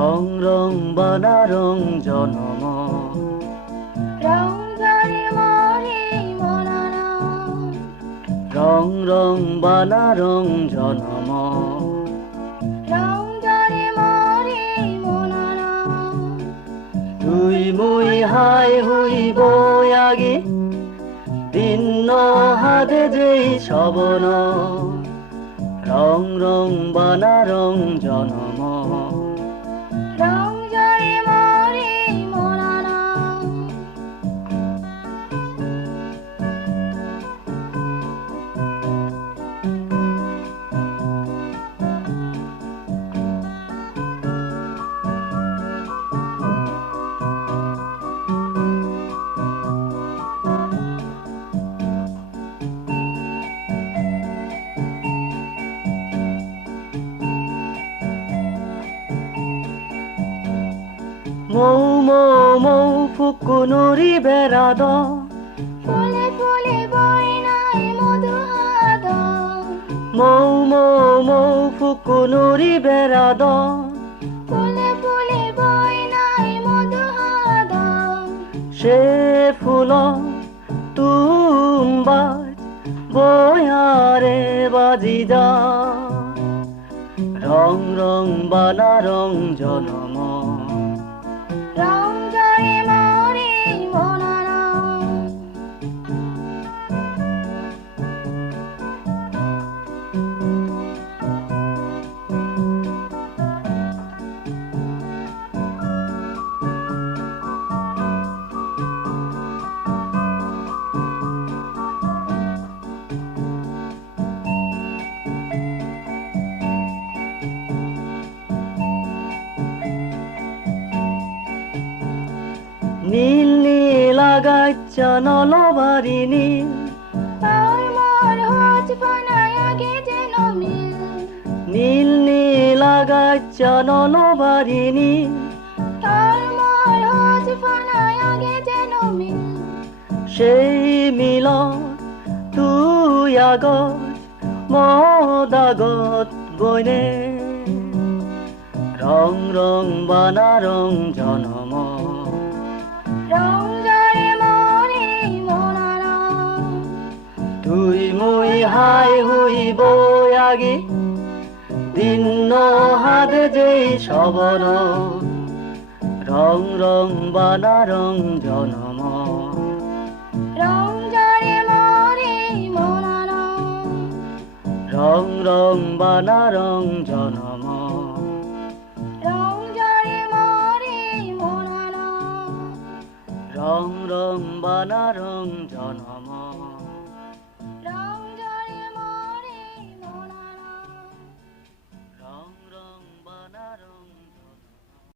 রং রং বানা রং জনম রং ঝরে মরে মনানা রং রং বানা রং জনম রং ঝরে মরে মনানা তুই মুই হাই হুই বই আগে ভিন্ন হাতে যেই সবন রং রং বানা রং জনম রং ঝরে মরে মনানা মৌ মৌ মৌ ফুকুনুরি বেড়াদ ফুলে ফুলে বই নাই মধু হাদ মৌ মৌ মৌ ফুকুনুরি বেড়াদ ফুলে ফুলে বই নাই মধু হাদ সে ফুল তুম্বাজ বয়ারে বাজি যা রং রং বানা রং জনম রং ঝরে মরে মনানা নীল নীল আগাচ্ছা নলবারি নীল তাই মোর হজ ফানায় আগে যেন মিল নীল নীল আগাচ্ছা নলবারি নীল তাই মোর হজ ফানায় আগে যেন মিল সেই মিল তুই আগত মদাগত বইনে রং রং বানা রং জনম রং ঝরে মরে মনানা তুই মুই হাই হুই বই আগে দিন হাতে যেই সবন রং রং বানা রং জনম রং ঝরে মরে মনানা রং রং বানা রং জনম রং ঝরে মরে মনানা রং রং বানা রং